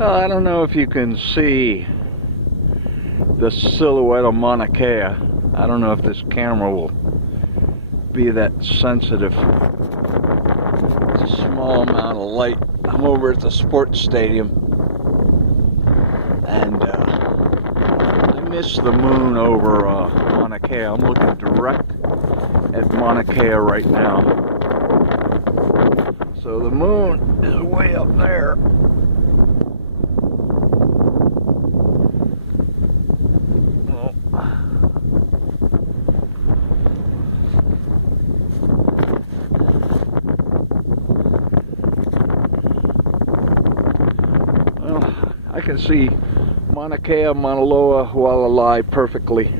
Well, I don't know if you can see the silhouette of Mauna Kea. I don't know if this camera will be that sensitive. It's a small amount of light. I'm over at the sports stadium, and I miss the moon over Mauna Kea. I'm looking direct at Mauna Kea right now. So the moon is way up there. I can see Mauna Kea, Mauna Loa, Hualalai perfectly.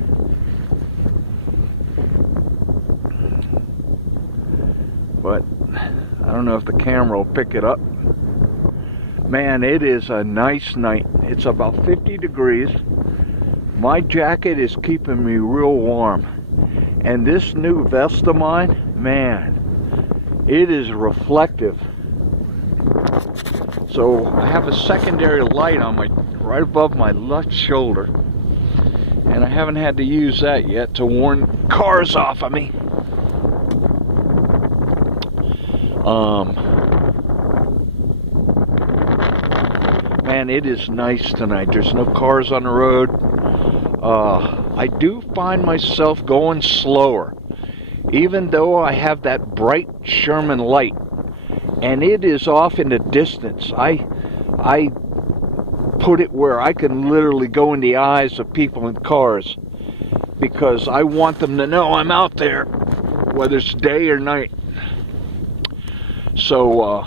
But I don't know if the camera will pick it up. Man, it is a nice night. It's about 50 degrees. My jacket is keeping me real warm. And this new vest of mine, man, it is reflective. So I have a secondary light on right above my left shoulder, and I haven't had to use that yet to warn cars off of me. Man, it is nice tonight. There's no cars on the road. I do find myself going slower, even though I have that bright Sherman light. And it is off in the distance. I put it where I can literally go in the eyes of people in cars, because I want them to know I'm out there, whether it's day or night. So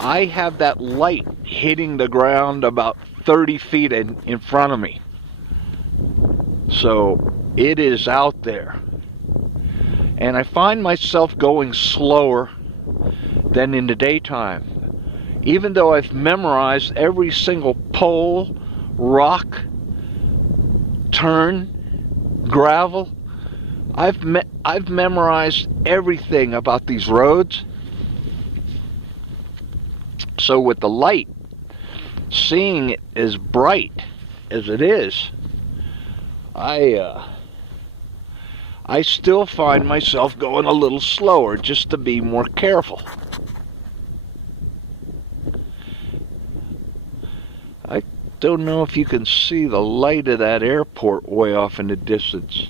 I have that light hitting the ground about 30 feet in front of me. So it is out there. And I find myself going slower than in the daytime. Even though I've memorized every single pole, rock, turn, gravel, I've memorized everything about these roads. So with the light, seeing it as bright as it is, I still find myself going a little slower just to be more careful. I don't know if you can see the light of that airport way off in the distance.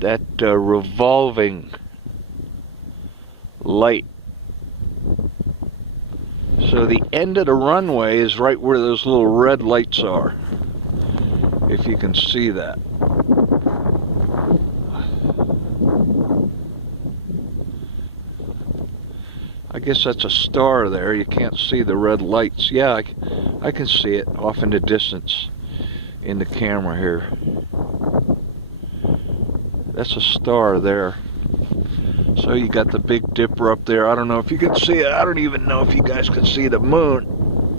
That revolving light. So the end of the runway is right where those little red lights are, if you can see that. I guess that's a star there. You can't see the red lights. Yeah, I can see it off in the distance in the camera here. That's a star there. So you got the Big Dipper up there. I don't know if you can see it. I don't even know if you guys can see the moon,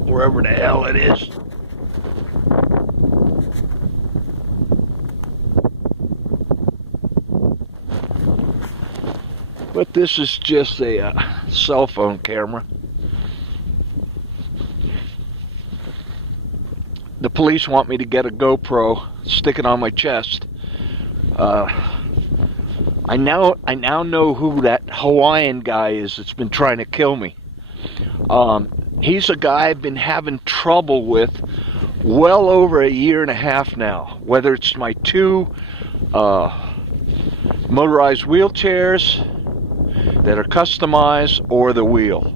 wherever the hell it is. But this is just a cell phone camera. The police want me to get a GoPro, stick it on my chest. I now know who that Hawaiian guy is that's been trying to kill me. He's a guy I've been having trouble with well over a year and a half now. Whether it's my two motorized wheelchairs that are customized or the wheel.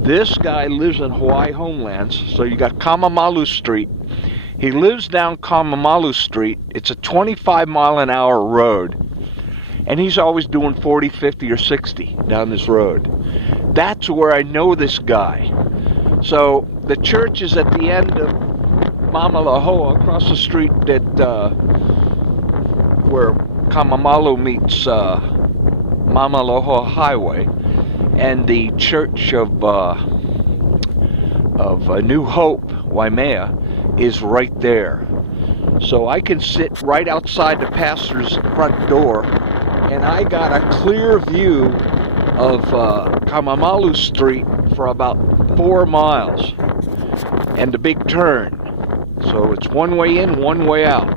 This guy lives in Hawaii homelands, so you got Kamamalu Street. He lives down Kamamalu Street. It's a 25-mile-an-hour road. And he's always doing 40, 50, or 60 down this road. That's where I know this guy. So the church is at the end of Mamalahoa, across the street that where Kamamalu meets Mamalahoa Highway, and the church of New Hope, Waimea, is right there. So I can sit right outside the pastor's front door, and I got a clear view of Kamamalu Street for about 4 miles and the big turn. So it's one way in, one way out.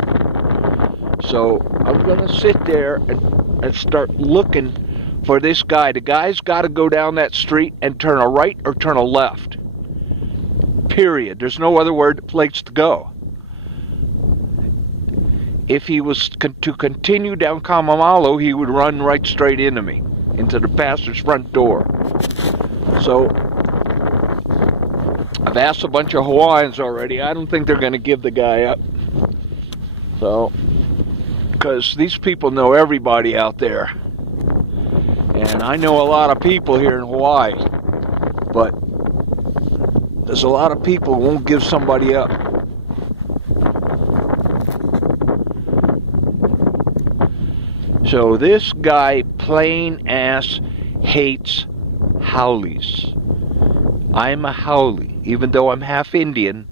So I'm going to sit there and start looking for this guy. The guy's got to go down that street and turn a right or turn a left. Period. There's no other place to go. If he was to continue down Kamamalo, he would run right straight into me, into the pastor's front door. So I've asked a bunch of Hawaiians already. I don't think they're going to give the guy up. So, because these people know everybody out there. And I know a lot of people here in Hawaii. But there's a lot of people who won't give somebody up. So this guy plain ass hates haoles. I'm a haole. Even though I'm half Indian,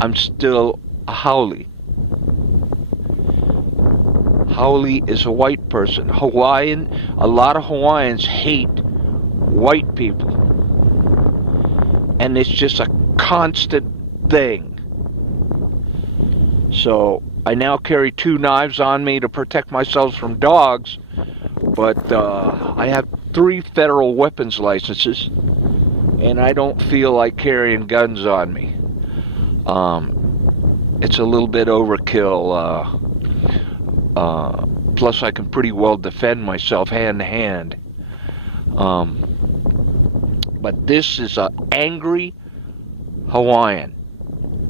I'm still a haole. Haole is a white person. A lot of Hawaiians hate white people. And it's just a constant thing. So I now carry 2 knives on me to protect myself from dogs, but I have 3 federal weapons licenses, and I don't feel like carrying guns on me. It's a little bit overkill. Plus, I can pretty well defend myself hand to hand. But this is an angry Hawaiian,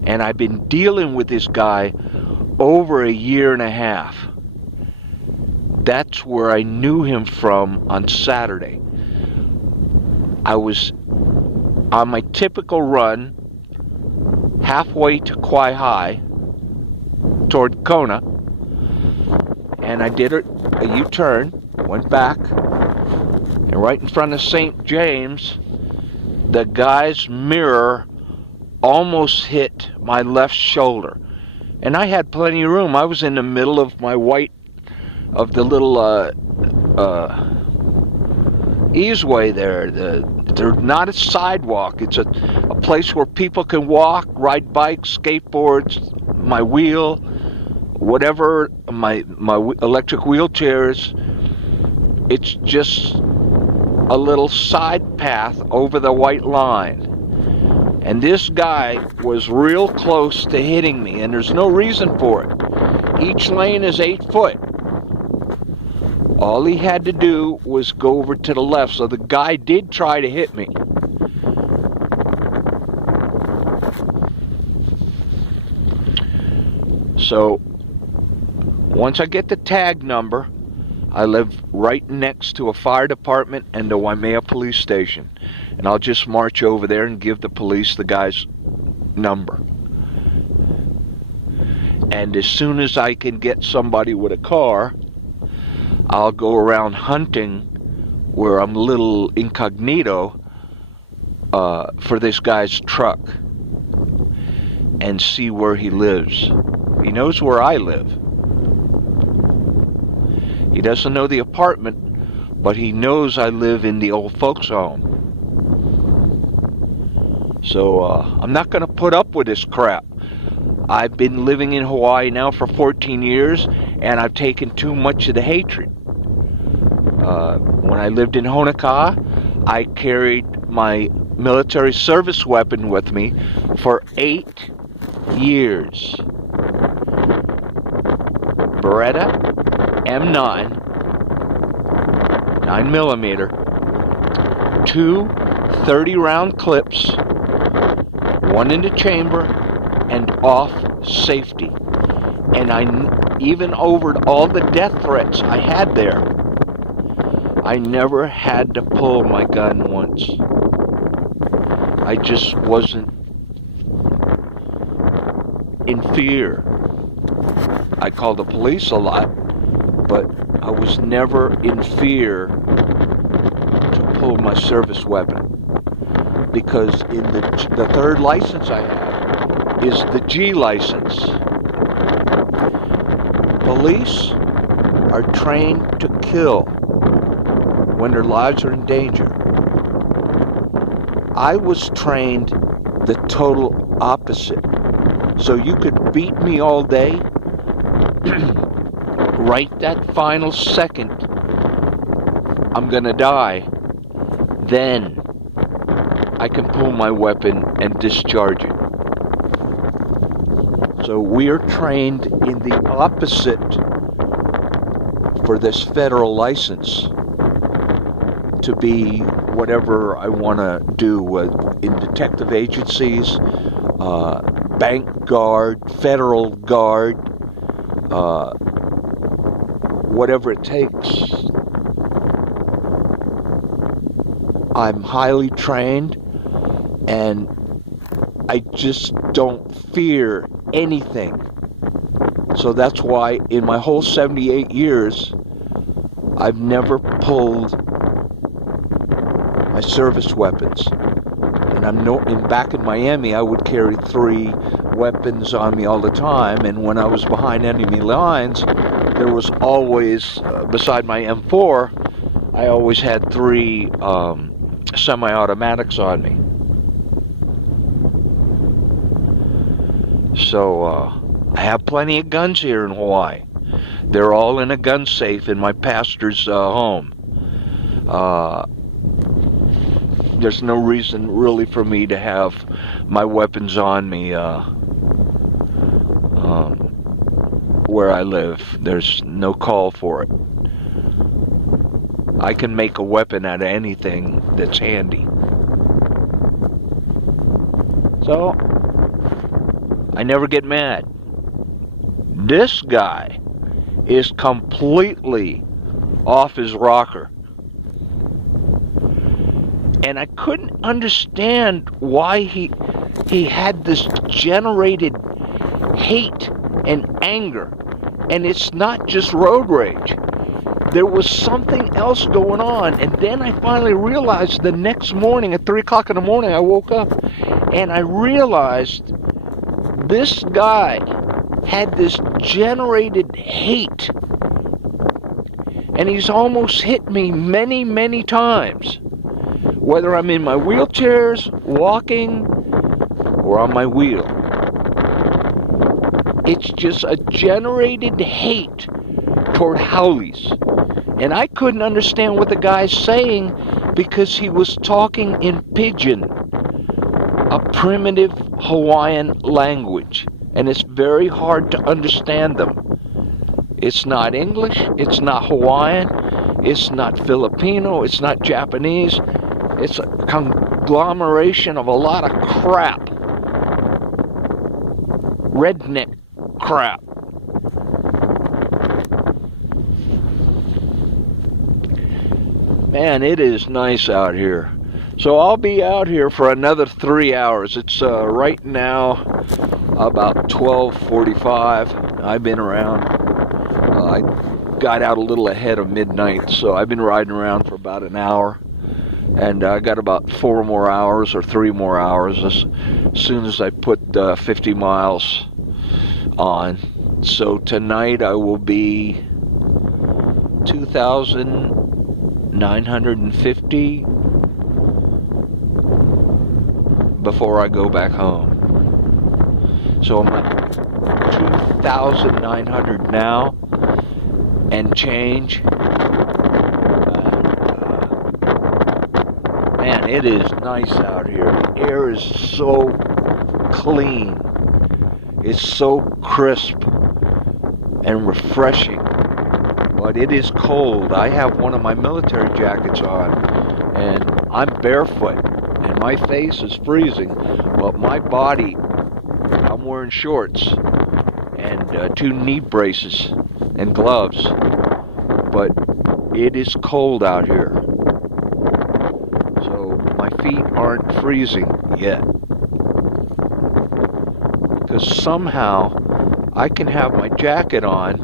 and I've been dealing with this guy over 1.5 years. That's where I knew him from on Saturday. I was on my typical run halfway to Kauai toward Kona, and I did a U-turn, went back, and right in front of St. James, the guy's mirror almost hit my left shoulder. And I had plenty of room. I was in the middle of the little easeway there. They're not a sidewalk. It's a place where people can walk, ride bikes, skateboards, my wheel, whatever, my electric wheelchairs. It's just a little side path over the white line. And this guy was real close to hitting me, and there's no reason for it. Each lane is 8 foot. All he had to do was go over to the left, so the guy did try to hit me. So, once I get the tag number, I live right next to a fire department and the Waimea police station. And I'll just march over there and give the police the guy's number. And as soon as I can get somebody with a car, I'll go around hunting where I'm a little incognito for this guy's truck and see where he lives. He knows where I live. He doesn't know the apartment, but he knows I live in the old folks home. So I'm not going to put up with this crap. I've been living in Hawaii now for 14 years, and I've taken too much of the hatred. When I lived in Honokaa, I carried my military service weapon with me for 8 years. Beretta M9, 9mm, 2 30-round clips, 1 in the chamber, and off safety. And even over all the death threats I had there, I never had to pull my gun once. I just wasn't in fear. I called the police a lot, but I was never in fear to pull my service weapon. Because in the third license I have is the G license. Police are trained to kill when their lives are in danger. I was trained the total opposite. So you could beat me all day. Right that final second, I'm gonna die. Then I can pull my weapon and discharge it. So we are trained in the opposite for this federal license to be whatever I want to do in detective agencies, bank guard, federal guard, whatever it takes. I'm highly trained, and I just don't fear anything. So that's why in my whole 78 years, I've never pulled my service weapons. And back in Miami, I would carry 3 weapons on me all the time. And when I was behind enemy lines, there was always, beside my M4, I always had 3 semi-automatics on me. So I have plenty of guns here in Hawaii. They're all in a gun safe in my pastor's home. There's no reason really for me to have my weapons on me where I live. There's no call for it. I can make a weapon out of anything that's handy. So I never get mad. This guy is completely off his rocker. And I couldn't understand why he had this generated hate and anger. And it's not just road rage. There was something else going on. And then I finally realized the next morning at 3 o'clock in the morning, I woke up and I realized this guy had this generated hate. And he's almost hit me many, many times. Whether I'm in my wheelchairs, walking, or on my wheel. It's just a generated hate toward haoles. And I couldn't understand what the guy's saying because he was talking in pidgin, a primitive Hawaiian language. And it's very hard to understand them. It's not English, it's not Hawaiian, it's not Filipino, it's not Japanese. It's a conglomeration of a lot of crap. Redneck crap. Man, it is nice out here. So I'll be out here for another 3 hours. It's right now about 12:45. I've been around. I got out a little ahead of midnight, so I've been riding around for about an hour. And I got about 4 more hours or 3 more hours as soon as I put 50 miles on. So tonight I will be 2,950 before I go back home. So I'm at 2,900 now and change. Man, it is nice out here. The air is so clean. It's so crisp and refreshing. But it is cold. I have one of my military jackets on, and I'm barefoot, and my face is freezing. But my body, I'm wearing shorts and 2 knee braces and gloves. But it is cold out here. My feet aren't freezing yet. Because somehow I can have my jacket on,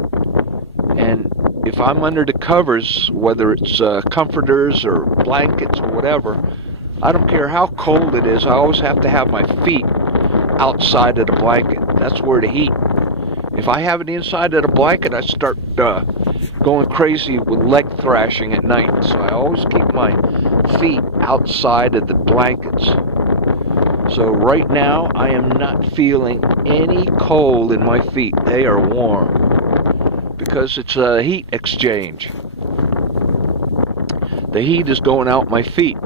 and if I'm under the covers, whether it's comforters or blankets or whatever, I don't care how cold it is, I always have to have my feet outside of the blanket. That's where the heat. If I have it inside of the blanket, I start going crazy with leg thrashing at night. So I always keep my feet outside of the blankets. So right now I am not feeling any cold in my feet. They are warm because it's a heat exchange. The heat is going out my feet.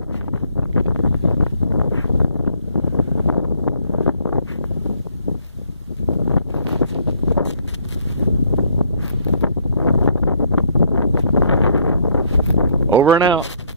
Over and out.